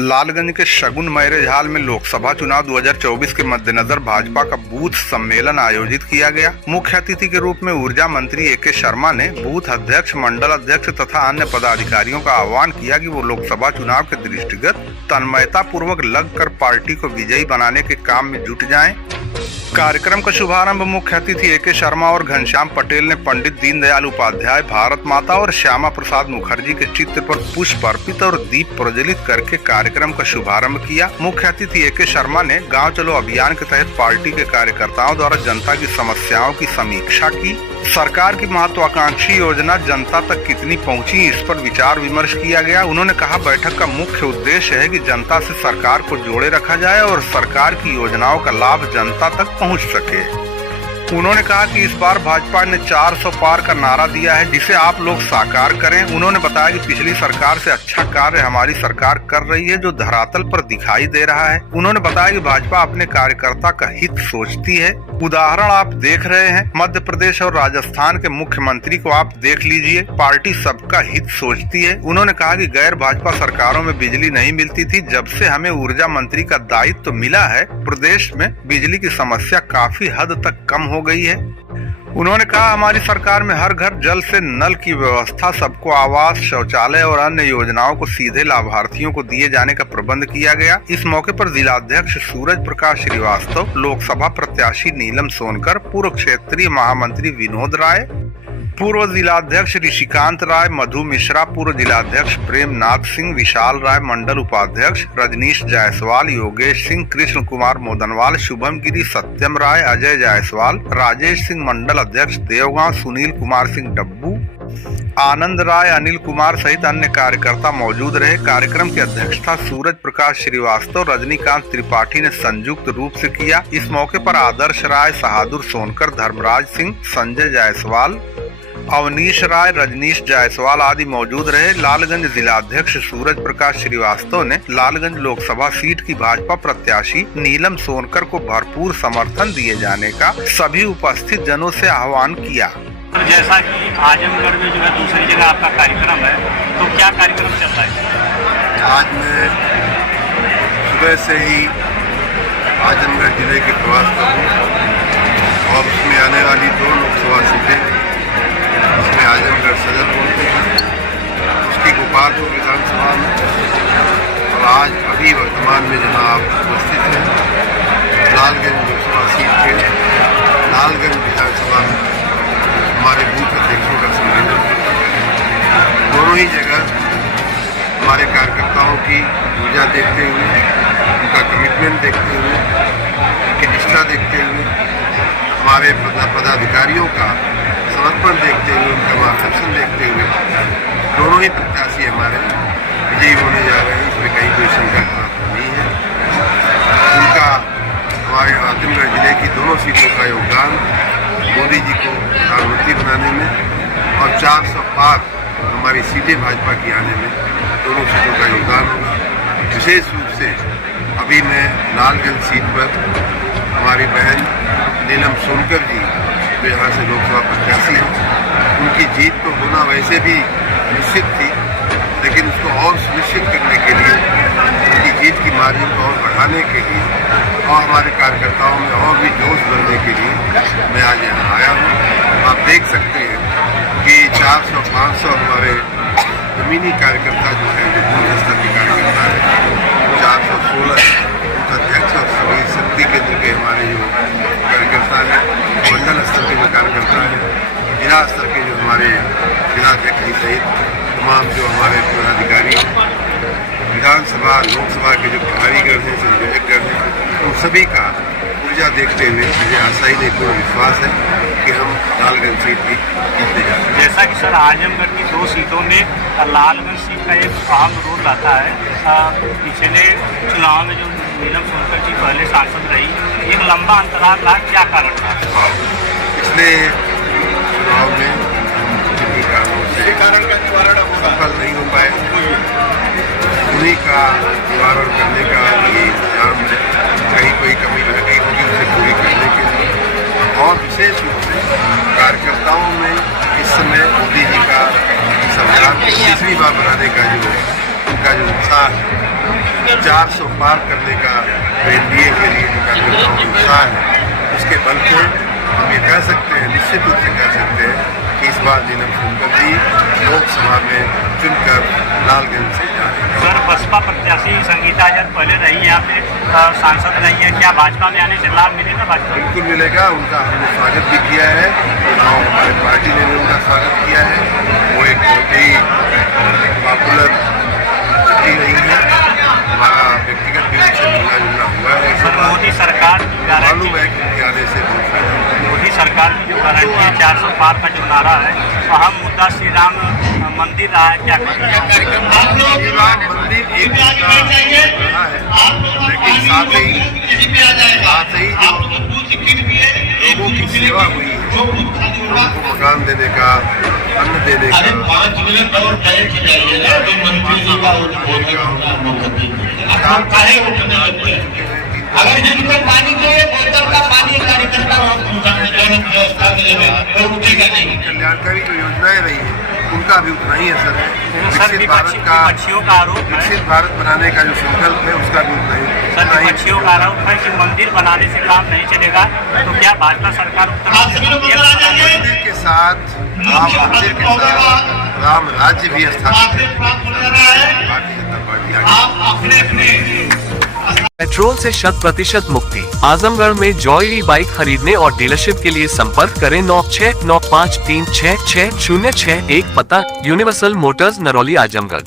लालगंज के शगुन marriage hall में लोकसभा चुनाव 2024 के मद्देनजर भाजपा का बूथ सम्मेलन आयोजित किया गया। मुख्य अतिथि के रूप में ऊर्जा मंत्री ए.के. शर्मा ने बूथ अध्यक्ष, मंडल अध्यक्ष तथा अन्य पदाधिकारियों का आह्वान किया कि वो लोकसभा चुनाव के दृष्टिगत तन्मयता पूर्वक लगकर पार्टी को विजयी बनाने के काम में जुट जाएं। कार्यक्रम का शुभारंभ मुख्य अतिथि ए.के. शर्मा और घनश्याम पटेल ने पंडित दीनदयाल उपाध्याय, भारत माता और श्यामा प्रसाद मुखर्जी के चित्र पर पुष्प अर्पित और दीप प्रज्वलित करके कार्यक्रम का शुभारंभ किया। मुख्य अतिथि ए.के. शर्मा ने गांव चलो अभियान के तहत पार्टी के कार्यकर्ताओं द्वारा जनता की समस्याओं की समीक्षा की। सरकार की महत्वाकांक्षी योजना जनता तक कितनी पहुंची, इस पर विचार विमर्श किया गया। उन्होंने कहा, बैठक का मुख्य उद्देश्य है कि जनता से सरकार को जोड़े रखा जाए और सरकार की योजनाओं का लाभ जनता तक पहुंच सके। उन्होंने कहा कि इस बार भाजपा ने 400 पार का नारा दिया है, जिसे आप लोग साकार करें। उन्होंने बताया कि पिछली सरकार से अच्छा कार्य हमारी सरकार कर रही है, जो धरातल पर दिखाई दे रहा है। उन्होंने बताया कि भाजपा अपने कार्यकर्ता का हित सोचती है। उदाहरण आप देख रहे हैं, मध्य प्रदेश और राजस्थान के मुख्यमंत्री को आप देख लीजिए, पार्टी सबका हित सोचती है। उन्होंने कहा कि गैर भाजपा सरकारों में बिजली नहीं मिलती थी, जब से हमें ऊर्जा मंत्री का दायित्व मिला है, प्रदेश में बिजली की समस्या काफी हद तक कम हो गई है। उन्होंने कहा, हमारी सरकार में हर घर जल से नल की व्यवस्था, सबको आवास, शौचालय और अन्य योजनाओं को सीधे लाभार्थियों को दिए जाने का प्रबंध किया गया। इस मौके पर जिलाध्यक्ष सूरज प्रकाश श्रीवास्तव, लोकसभा प्रत्याशी नीलम सोनकर, पूर्व क्षेत्रीय महामंत्री विनोद राय, पूर्व जिलाध्यक्ष ऋषिकांत राय, मधु मिश्रा, पूर्व जिलाध्यक्ष प्रेमनाथ सिंह, विशाल राय, मंडल उपाध्यक्ष रजनीश जायसवाल, योगेश सिंह, कृष्ण कुमार मोदनवाल, शुभम गिरी, सत्यम राय, अजय जायसवाल, राजेश सिंह, मंडल अध्यक्ष देवगांव, सुनील कुमार सिंह डब्बू, आनंद राय, अनिल कुमार सहित अन्य कार्यकर्ता मौजूद रहे। कार्यक्रम की अध्यक्षता सूरज प्रकाश श्रीवास्तव, रजनीकांत त्रिपाठी ने संयुक्त रूप से किया। इस मौके पर आदर्श राय, बहादुर सोनकर, धर्मराज सिंह, संजय जायसवाल, अवनीश राय, रजनीश जायसवाल आदि मौजूद रहे। लालगंज जिलाध्यक्ष सूरज प्रकाश श्रीवास्तव ने लालगंज लोकसभा सीट की भाजपा प्रत्याशी नीलम सोनकर को भरपूर समर्थन दिए जाने का सभी उपस्थित जनों से आह्वान किया। जैसा कि आजमगढ़ में जो है दूसरी जगह आपका कार्यक्रम है, तो क्या कार्यक्रम चल रहा है? आज मैं सुबह से ही आजमगढ़ जिले के प्रवास पर हूँ और उसमें आने वाली 2 लोकसभा सीटें, उसमें आजमगढ़ सदर बोलते हैं, उसकी गोपालपुर विधानसभा में, और आज अभी वर्तमान में जहाँ आप उपस्थित हैं लालगंज लोकसभा सीट के लालगंज विधानसभा में हमारे बूथ अध्यक्षों का सम्मेलन। दोनों ही जगह हमारे कार्यकर्ताओं की ऊर्जा देखते हुए, उनका कमिटमेंट देखते हुए, उनकी निष्ठा देखते हुए, हमारे पदाधिकारियों का समर्पण देखते हुए, उनका मार्गदर्शन देखते हुए दोनों ही प्रत्याशी हमारे विजयी होने जा रहे हैं। इसमें कहीं कोई शंका नहीं है। उनका हमारे आजमगढ़ जिले की दोनों सीटों का योगदान मोदी जी को प्रधानमंत्री बनाने में और 400 पार हमारी सीटें भाजपा की आने में दोनों सीटों का योगदान होगा। विशेष रूप से अभी मैं लालगंज सीट पर हमारी बहन नीलम सोनकर जी, जो यहाँ से लोकसभा प्रत्याशी हैं, उनकी जीत तो होना वैसे भी निश्चित थी, लेकिन उसको और सुनिश्चित करने के लिए, उनकी जीत की मार्जिन को और बढ़ाने के लिए और हमारे कार्यकर्ताओं में और भी जोश भरने के लिए मैं आज यहाँ आया हूँ। आप देख सकते हैं कि 400-500 हमारे जमीनी कार्यकर्ता जो है, जो बूथ स्तर के कार्यकर्ता है, 416 अध्यक्ष और सभी शक्ति केंद्र के हमारे जो कार्यकर्ता हैं, मंडल स्तर के जो कार्यकर्ता हैं, जिला स्तर के जो हमारे जिलाध्यक्ष सहित तमाम जो हमारे पदाधिकारी हैं, विधानसभा लोकसभा के जो प्रभारीगण हैं, संयोजकगण हैं, उन सभी का ऊर्जा देखते हुए मुझे आशा ही नहीं, पूरा विश्वास है कि हम लालगंज सीट भी जीतते जाएंगे। जैसा कि सर आजमगढ़ की 2 सीटों में लालगंज सीट का एक अहम रोल रहता है। पिछले चुनाव में जो नीलम सोनकर जी पहले सांसद रही, एक लंबा अंतराल रहा, क्या कारण था? पिछले चुनाव में किन्हीं कारणों से सफल नहीं हो पाए, उन्हीं का निवारण करने का ये इंतजाम है। कहीं कोई कमी रह गई होगी उसे पूरी करने के लिए, और विशेष रूप से कार्यकर्ताओं में इस समय मोदी जी का संविधान को तीसरी बार बनाने का जो उनका जो उत्साह है, 400 पार करने का एनडीए के लिए जो कार्यकर्ताओं का उत्साह है, उसके बल पे हम ये कह सकते हैं, निश्चित रूप से कह सकते हैं कि इस बार नीलम सोनकर जी लोकसभा में चुनकर लालगंज से जा रहे हैं। सर, बसपा प्रत्याशी संगीता आजाद पहले रही यहाँ पे सांसद रही है, क्या भाजपा में आने से लाभ मिलेगा? भाजपा बिल्कुल मिलेगा, उनका हमने स्वागत भी किया है और हमारे पार्टी ने भी उनका स्वागत किया है। वो एक बहुत ही पॉपुलर रही है, हमारा व्यक्तिगत भी उनसे मिलना जुलना हुआ है। सर, मोदी सरकार मालूम है कि उनके आने से बहुत फायदा होगा। मोदी सरकार की जो गारंटी है 400 पार का जो नारा है, अहम मुद्दा श्री राम मंदिर रहा है, क्या करेंगे? श्री राम मंदिर एक मुद्दा रहा है, लेकिन साथ ही जो लोगों की सेवा हुई है, उनको मकान देने का, अन्न देने का, अगर जिनको पानी चाहिए बोतल का पानी कार्यकर्ता व्यवस्था उठेगा नहीं। कल्याणकारी जो योजनाएं रही है उनका भी उतना ही असर है। सर, विकसित भारत का विपक्षियों का आरोप है, विकसित भारत बनाने का जो संकल्प है उसका भी उतना सर ही विपक्षियों का आरोप है कि मंदिर बनाने से काम नहीं चलेगा, तो क्या भाजपा सरकार मंदिर के साथ राम मंदिर के साथ राम राज्य भी स्थापित है। भारतीय जनता पार्टी आगे पेट्रोल से 100% मुक्ति। आजमगढ़ में जॉय ई बाइक खरीदने और डीलरशिप के लिए संपर्क करें 9695366061, पता यूनिवर्सल मोटर्स नरौली आजमगढ़।